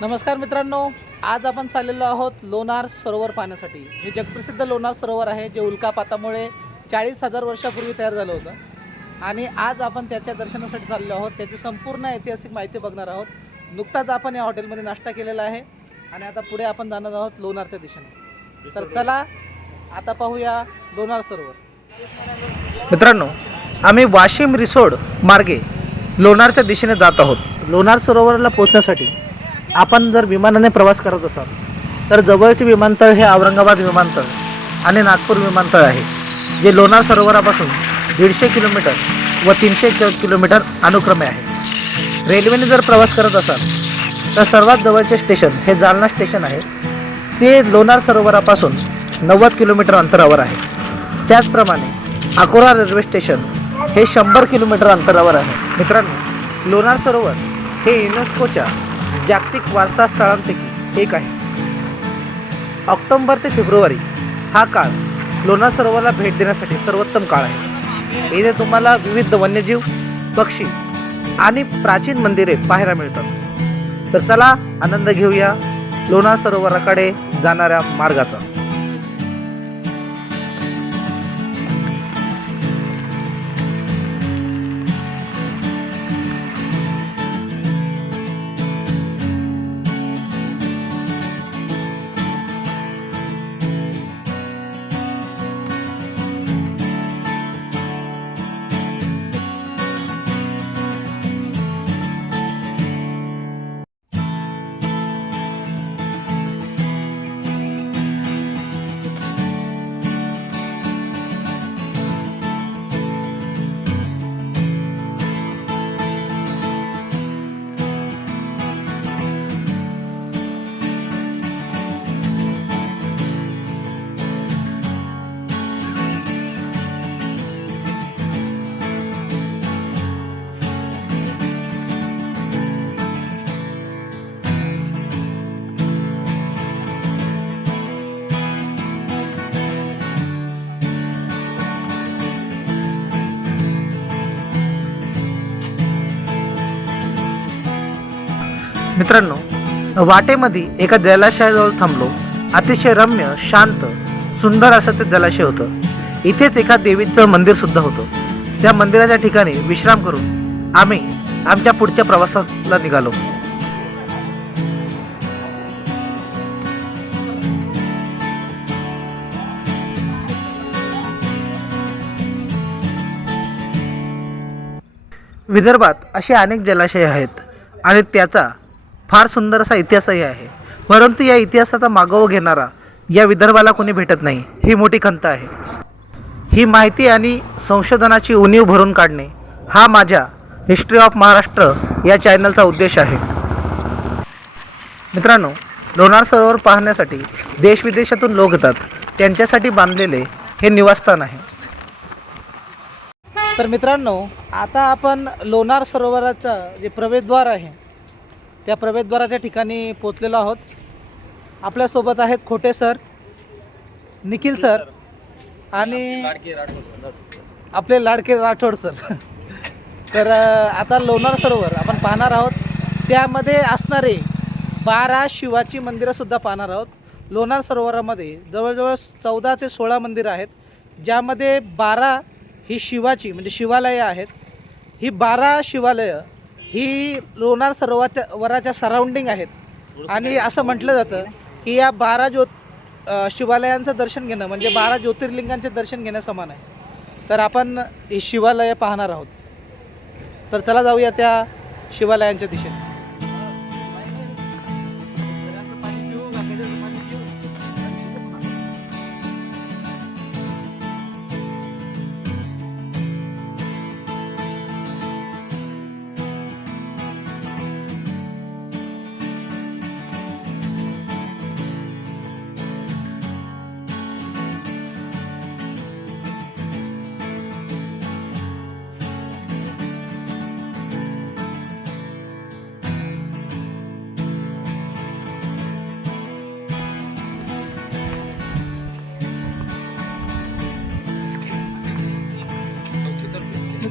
नमस्कार मित्रांनो आज आपण चाललेलो आहोत लोणार सरोवर पाहण्यासाठी. हे जगप्रसिद्ध लोणार सरोवर आहे जे उल्कापातामुळे चाळीस हजार वर्षापूर्वी तयार झालं होतं. आणि आज आपण त्याच्या दर्शनासाठी चाललो आहोत. त्याची संपूर्ण ऐतिहासिक माहिती बघणार आहोत. नुकताच आपण या हॉटेलमध्ये नाश्ता केलेला आहे. आणि आता पुढे आपण जाणार आहोत लोणारच्या दिशेने. तर चला आता पाहूया लोणार सरोवर. मित्रांनो आम्ही वाशिम रिसोड मार्गे लोणारच्या दिशेने जात आहोत. लोणार सरोवराला पोहोचण्यासाठी आपण जर विमानाने प्रवास करत असाल तर जवळचे विमानतळ हे औरंगाबाद विमानतळ आणि नागपूर विमानतळ आहे जे लोणार सरोवरापासून दीडशे किलोमीटर व तीनशे किलोमीटर अनुक्रमे आहे. रेल्वेने जर प्रवास करत असाल तर सर्वात जवळचे स्टेशन हे जालना स्टेशन आहे. ते लोणार सरोवरापासून नव्वद किलोमीटर अंतरावर आहे. त्याचप्रमाणे अकोला रेल्वे स्टेशन हे शंभर किलोमीटर अंतरावर आहे. मित्रांनो लोणार सरोवर हे युनेस्कोच्या जागतिक वारसा स्थळांपैकी एक आहे. ऑक्टोंबर ते फेब्रुवारी हा काळ लोणार सरोवराला भेट देण्यासाठी सर्वोत्तम काळ आहे. येथे तुम्हाला विविध वन्यजीव पक्षी आणि प्राचीन मंदिरे पाहायला मिळतात. तर चला आनंद घेऊया लोणार सरोवराकडे जाणाऱ्या मार्गाचा. मित्रांनो वाटेमध्ये एका जलाशयाजवळ थांबलो. अतिशय रम्य शांत सुंदर असं ते जलाशय होतं. इथेच एका देवीचं मंदिर सुद्धा होतं. त्या मंदिराच्या ठिकाणी विश्राम करून आम्ही आमच्या पुढच्या प्रवासाला निघालो. विदर्भात असे अनेक जलाशय आहेत आणि त्याचा फार सुंदर असा इतिहासही आहे. परंतु या इतिहासाचा मागोवा घेणारा या विदर्भाला कोणी भेटत नाही ही मोठी खंत आहे. ही माहिती आणि संशोधनाची उणीव भरून काढणे हा माझ्या हिस्ट्री ऑफ महाराष्ट्र या चॅनलचा उद्देश आहे. मित्रांनो लोणार सरोवर पाहण्यासाठी देशविदेशातून लोक येतात. त्यांच्यासाठी बांधलेले हे निवासस्थान आहे. तर मित्रांनो आता आपण लोणार सरोवराचा जे प्रवेशद्वार आहे त्या प्रवेशद्वाराच्या ठिकाणी पोचलेलो आहोत. आपल्यासोबत आहेत खोटे सर निखिल सर आणि आपले लाडके राठोड सर. तर आता लोणार सरोवर आपण पाहणार आहोत. त्यामध्ये असणारे बारा शिवाची मंदिरंसुद्धा पाहणार आहोत. लोणार सरोवरामध्ये जवळजवळ चौदा ते सोळा मंदिरं आहेत ज्यामध्ये बारा ही शिवाची म्हणजे शिवालयं आहेत. ही बारा शिवालयं ही लोणार सरोवराच्या वराच्या सराउंडिंग आहेत. आणि असं म्हटलं जातं की या बारा ज्योत शिवालयांचं दर्शन घेणं म्हणजे बारा ज्योतिर्लिंगांचे दर्शन घेणं समान आहे. तर आपण ही शिवालयं पाहणार आहोत. तर चला जाऊया त्या शिवालयांच्या दिशेने.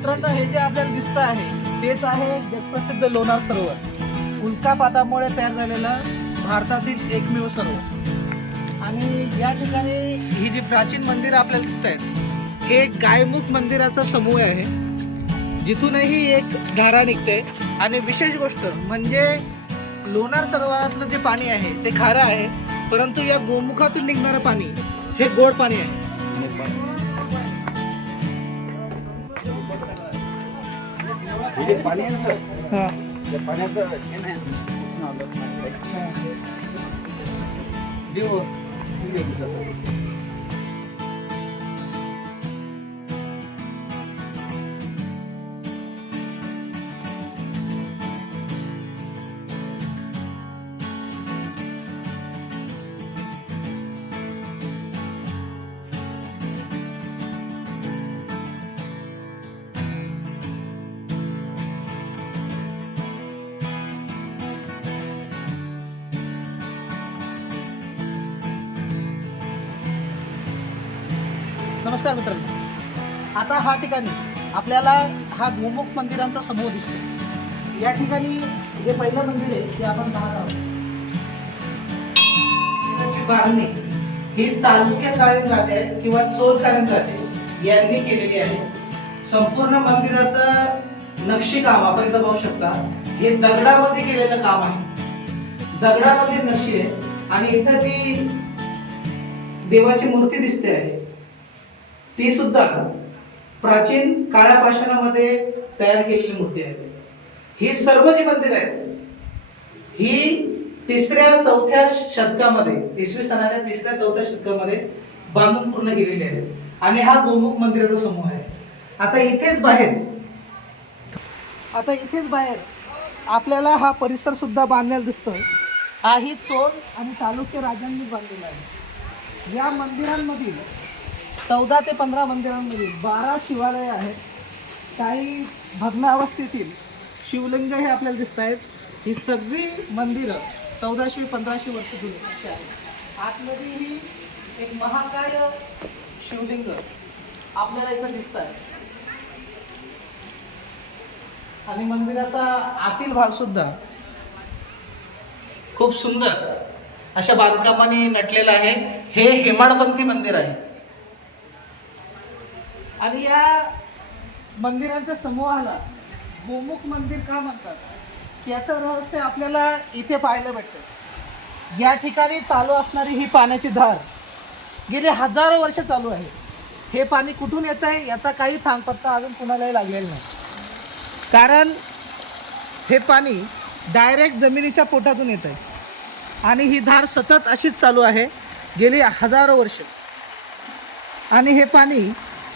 मित्रांनो हे जे आपल्याला दिसतं आहे तेच आहे जगप्रसिद्ध लोणार सरोवर. उल्कापातामुळे तयार झालेलं भारतातील एकमेव सरोवर. आणि या ठिकाणी ही जी प्राचीन मंदिरं आपल्याला दिसत आहेत हे गायमुख मंदिराचा समूह आहे. जिथूनही एक धारा निघते. आणि विशेष गोष्ट म्हणजे लोणार सरोवरातलं जे पाणी आहे ते खारं आहे. परंतु या गोमुखातून निघणारं पाणी हे गोड पाणी आहे. हे पाणी आहे ना सर हा. त्या पाण्याचं हे नाही कुठून नमस्कार मित्रांनो. आता हा ठिकाणी आपल्याला हा गोमुख मंदिरांचा समूह दिसतो. या ठिकाणी जे पहिलं मंदिर आहे ते आपण पाहत आहोत. बांधणी ही चालुक्य कालीन राजे किंवा चोरकालीन राजे यांनी केलेली आहे. संपूर्ण मंदिराचं नक्षीकाम आपण इथं पाहू शकता. हे दगडामध्ये केलेलं काम आहे. दगडामध्ये नक्षी आहे आणि इथं ती देवाची मूर्ती दिसते आहे. ती सुद्धा प्राचीन काळ्या पाषाणामध्ये तयार केलेली मूर्ती आहे. ही सर्व जी मंदिरं आहेत ही तिसऱ्या चौथ्या शतकामध्ये इसवी सणाच्या तिसऱ्या चौथ्या शतकामध्ये बांधून पूर्ण केलेली आहेत आणि हा गोमुख मंदिराचा समूह आहे. आता इथेच बाहेर आता इथेच बाहेर आपल्याला हा परिसर सुद्धा बांधलेला दिसतोय. हाही चोर आणि चालुक्य राजांनी बांधलेला आहे. या मंदिरांमधील चौदा ते पंधरा मंदिरांमध्ये बारा शिवालय आहेत. काही भग्नावस्थेतील शिवलिंग हे आपल्याला दिसत आहेत ही सगळी मंदिरं चौदाशे पंधराशे वर्ष जुनी आहेत. आतमध्ये ही एक महाकाय शिवलिंग आपल्याला इथं दिसत आहे आणि मंदिराचा आतील भाग सुद्धा खूप सुंदर अशा बांधकामाने नटलेलं आहे. हे हेमाडपंथी मंदिर आहे. आणि या मंदिरांच्या समूहाला गोमुख मंदिर का म्हणतात? याचं रहस्य आपल्याला इथे पाहायला भेटतं. या ठिकाणी चालू असणारी ही पाण्याची धार गेली हजारो वर्ष चालू आहे. हे पाणी कुठून येत आहे याचा काही थांगपत्ता अजून कुणालाही लागलेला नाही. कारण हे पाणी डायरेक्ट जमिनीच्या पोटातून येत आहे. आणि ही धार सतत अशीच चालू आहे. गेली हजारो वर्ष. आणि हे पाणी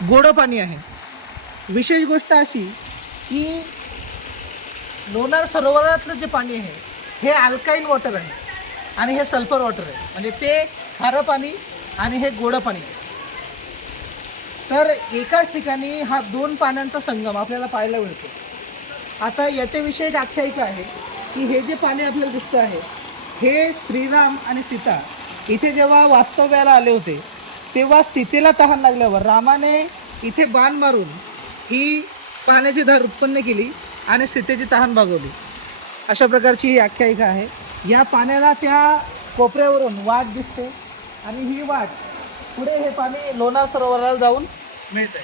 गोडं पाणी आहे. विशेष गोष्ट अशी की लोणार सरोवरातलं जे पाणी आहे हे अल्काईन वॉटर आहे आणि हे सल्फर वॉटर आहे. म्हणजे ते खारं पाणी आणि हे गोडं पाणी. तर एकाच ठिकाणी हा दोन पाण्यांचा संगम आपल्याला पाहायला मिळतो. आता याच्याविषयी एक आख्यायिका आहे की हे जे पाणी आपल्याला दिसतं आहे हे श्रीराम आणि सीता इथे जेव्हा वास्तव्याला आले होते तेव्हा सीतेला तहान लागल्यावर रामाने इथे बाण मारून ही पाण्याची धार उत्पन्न केली आणि सीतेची तहान भागवली. अशा प्रकारची ही आख्यायिका आहे. या पाण्याला त्या कोपऱ्यावरून वाट दिसते आणि ही वाट पुढे हे पाणी लोणार सरोवराला जाऊन मिळते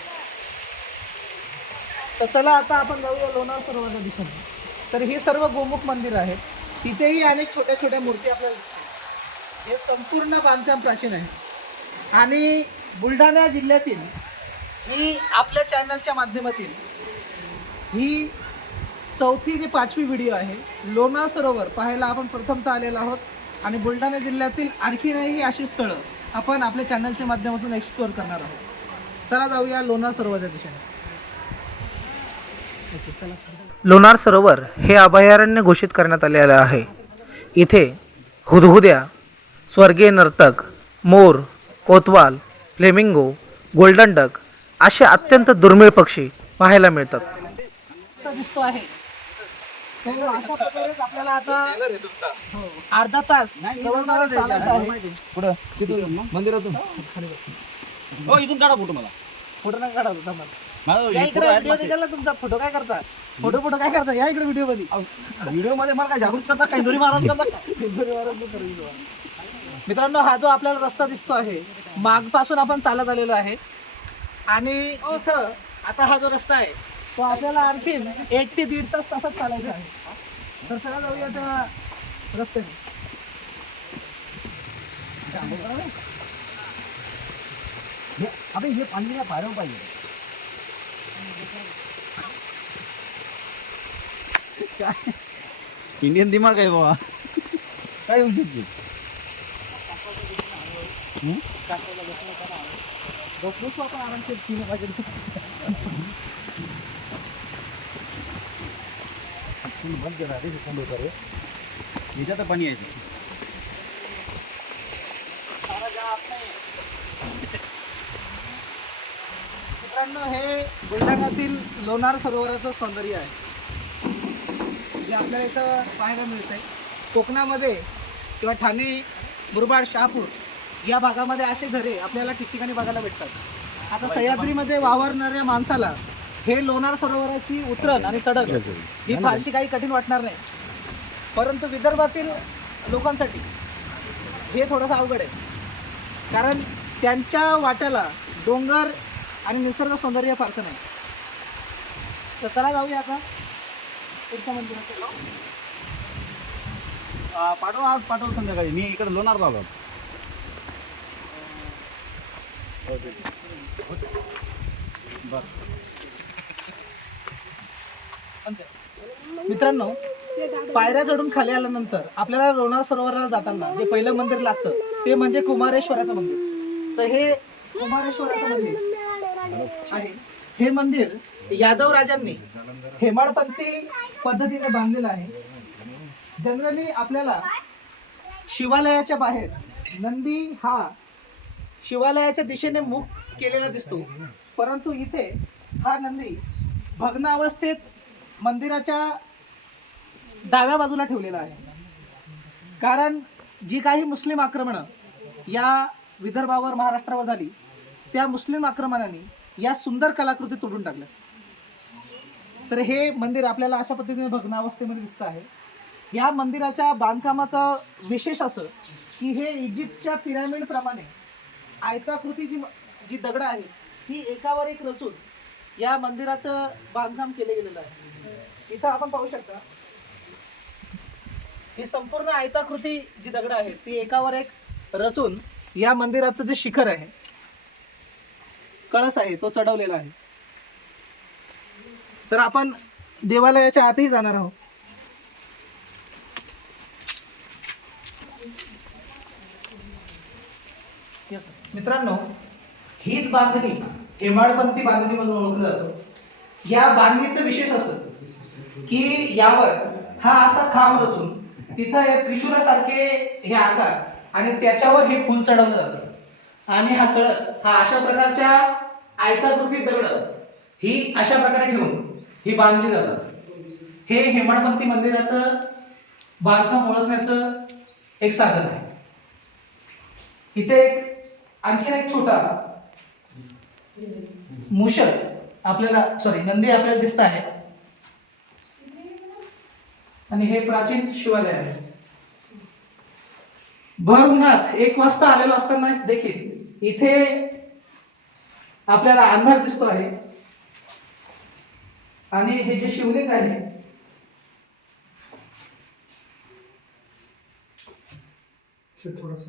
तर चला आता आपण जाऊया लोणार सरोवराच्या दिशेने. तर हे सर्व गोमुख मंदिर आहेत. तिथेही अनेक छोट्या छोट्या मूर्ती आपल्याला दिसतात हे संपूर्ण बांधकाम प्राचीन आहे. आणि बुलढाणा जिल्ह्यातील ही आपल्या चॅनलच्या माध्यमातील ही चौथी जी पाचवी व्हिडिओ आहे. लोणार सरोवर पाहायला आपण प्रथमतः आलेलो आहोत आणि बुलढाणा जिल्ह्यातील आणखीनही अशी स्थळं आपण आपल्या चॅनलच्या माध्यमातून एक्सप्लोअर करणार आहोत. चला जाऊया लोणार सरोवरच्या दिशेने. लोणार सरोवर हे अभयारण्य घोषित करण्यात आलेलं आहे. इथे हुदहुद्या स्वर्गीय नर्तक मोर कोतवाल फ्लेमिंगो गोल्डन डक असे अत्यंत दुर्मिळ पक्षी पाहायला मिळतात. दिसतो आहे. तो अशा प्रकारेच आपल्याला आता हो, अर्धा तास जवळजवळ चालायचं आहे. पुढं तिथून मंदिरातून. हो इथून काढा फोटो मला. फोटो नाही काढायचा थांबा. माझा या हे इकडे व्हिडिओ. निघाला तुमचा. फोटो काय करता? फोटो फोटो काय करता? या इकडे व्हिडिओमध्ये व्हिडिओमध्ये मला काय जागृत करता दोरी करता मित्रांनो हा जो आपल्याला रस्ता दिसतो आहे मागपासून आपण चालत आलेलो आहे. आणि इथं आता हा जो रस्ता आहे तो आपल्याला आणखीन एक ते दीड तास तासात चालायचा आहे. तर चला जाऊया त्या रस्त्याने. अबे हे पाणी ना पायरव पाहिजे इंडियन दिमाग आहे बाबा. काय होऊ शकते बसलो आपण आरामशीर तीन वाजेला बंद केला रे फोन होता रे याच्यात पाणी आहे मित्रांनो हे बुलढाण्यातील लोणार सरोवराचं सौंदर्य आहे. जे आपल्याला इथं पाहायला मिळत आहे कोकणामध्ये किंवा ठाणे मुरबाड शहापूर या भागामध्ये असे झरे आपल्याला ठिकठिकाणी बघायला भेटतात. आता सह्याद्रीमध्ये वावरणाऱ्या माणसाला हे लोणार सरोवराची उतरण आणि चढण ही फारशी काही कठीण वाटणार नाही. परंतु विदर्भातील लोकांसाठी हे थोडंसं अवघड आहे. कारण त्यांच्या वाट्याला डोंगर आणि निसर्ग सौंदर्य फारसं नाही. तर चला जाऊया आता. पुढच्या मंदिरात पाठव आज पाठव संध्याकाळी. मी इकडे लोणार आलो मित्रांनो पायऱ्या चढून खाली आल्यानंतर आपल्याला लोणार सरोवराला जाताना जे पहिलं मंदिर लागतं ते म्हणजे कुमारेश्वराचं मंदिर. तर हे कुमारेश्वराचं मंदिर आहे. हे मंदिर यादव राजांनी हेमाडपंथी पद्धतीने बांधलेलं आहे. जनरली आपल्याला शिवालयाच्या बाहेर नंदी हा शिवालयाच्या दिशेने मुख केलेला दिसतो. परंतु इथे हा नंदी भग्नावस्थेत मंदिराच्या डाव्या बाजूला ठेवलेला आहे. कारण जी काही मुस्लिम आक्रमणं या विदर्भावर महाराष्ट्रावर झाली त्या मुस्लिम आक्रमणाने या सुंदर कलाकृती तोडून टाकल्या. तर हे मंदिर आपल्याला अशा पद्धतीने भग्नावस्थेमध्ये दिसतं आहे. या मंदिराच्या बांधकामाचं विशेष असं की हे इजिप्तच्या पिरामिड प्रमाणे आयताकृती जी जी दगडं आहे ती एकावर एक रचून या मंदिराचं बांधकाम केलं गेलेलं आहे. इथं आपण पाहू शकता ही संपूर्ण आयताकृती जी दगडं आहेत ती एकावर एक रचून या मंदिराचं जे शिखर आहे कळस आहे तो चढवलेला आहे. तर आपण देवालयाच्या आतही जाणार आहोत. Yes, sir. मित्रांनो हीच बांधणी हेमाडपंथी बांधणी म्हणून ओळखलं जातं. या बांधणीचं विशेष असं की यावर हा असा खांब रचून तिथं या त्रिशूलासारखे हे आकार आणि त्याच्यावर हे फुल चढवलं जातं. आणि हा कळस हा अशा प्रकारच्या आयताकृती दगड ही अशा प्रकारे ठेवून ही बांधली जातात. हे हेमाडपंथी मंदिराचं बांधकाम ओळखण्याचं एक साधन आहे. इथे एक आणखीन एक छोटा मूषक आपल्याला सॉरी नंदी आपल्याला दिसत आहे. आणि हे प्राचीन शिवालय आहे. भर उन्हात एक वाजता आलेलो असताना देखील इथे आपल्याला अंधार दिसतो आहे. आणि हे जे शिवलिंग आहे थोडस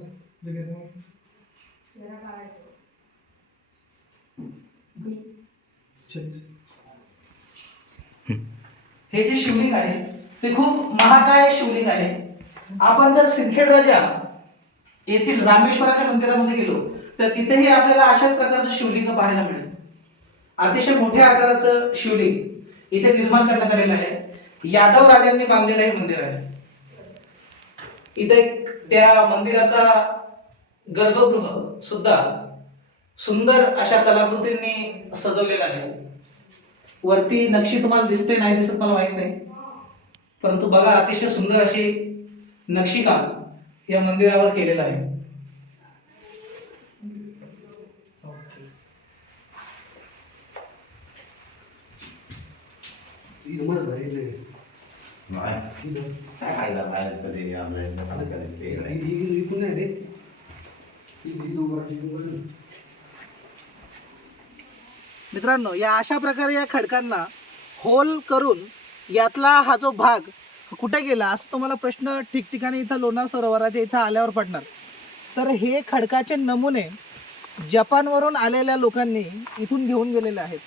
हे जे शिवलिंग आहे ते खूप महाकाय शिवलिंग आहे. आपण जर सिंदखेड राजा येथील रामेश्वराच्या मंदिरामध्ये गेलो तर तिथेही आपल्याला अशाच प्रकारचं शिवलिंग पाहायला मिळेल. अतिशय मोठ्या आकाराचं शिवलिंग इथे निर्माण करण्यात आलेलं आहे. यादव राजांनी बांधलेलं हे मंदिर आहे. इथे एक त्या मंदिराचा गर्भगृह सुद्धा सुंदर अशा कलाकृतींनी सजवलेला आहे. वरती नक्षी तुम्हाला दिसते नाही दिसत मला माहीत नाही. परंतु बघा अतिशय सुंदर अशी नक्षीकाम या मंदिरावर केलेलं आहे. नाही. काय खायला बाहेर कधी आपल्या इथं काम करायचं वेगळं आहे. मित्रांनो या अशा प्रकारे या खडकांना होल करून यातला हा जो भाग कुठे गेला असं तुम्हाला प्रश्न ठिकठिकाणी इथं लोणार सरोवराच्या इथं आल्यावर पडणार. तर हे खडकाचे नमुने जपानवरून आलेल्या लोकांनी इथून घेऊन गेलेले आहेत.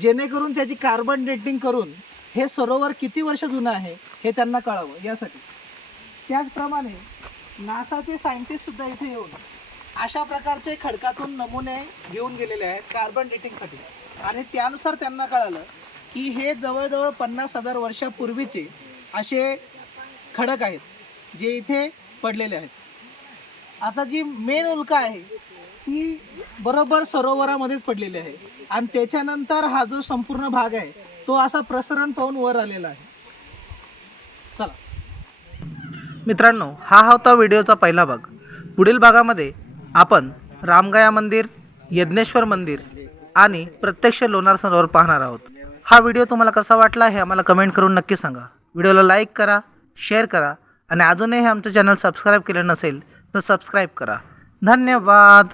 जेणेकरून त्याची कार्बन डेटिंग करून हे सरोवर किती वर्ष जुनं आहे हे त्यांना कळावं यासाठी. त्याचप्रमाणे नासाचे सायंटिस्ट सुद्धा इथे येऊन अशा प्रकारचे खडकातून नमुने घेऊन गेलेले आहेत कार्बन डेटिंगसाठी आणि त्यानुसार त्यांना कळालं की हे जवळजवळ पन्नास हजार वर्षापूर्वीचे असे खडक आहेत जे इथे पडलेले आहेत. आता जी मेन उल्का आहे ती बरोबर सरोवरामध्येच पडलेली आहे. आणि त्याच्यानंतर हा जो संपूर्ण भाग आहे तो असा प्रसरण पाहून वर आलेला आहे. चला. मित्रांनो हा होता व्हिडिओचा पहिला भाग. पुढील भागामध्ये आपण रामगया मंदिर यज्ञेश्वर मंदिर आणि प्रत्यक्ष लोणार सरोवर पाहणार आहोत. हा व्हिडिओ तुम्हाला कसा वाटला हे आम्हाला कमेंट करून नक्की सांगा. व्हिडिओला लाईक करा शेअर करा आणि अजूनही आमचं चॅनल सबस्क्राईब केलं नसेल तर सबस्क्राईब करा. धन्यवाद!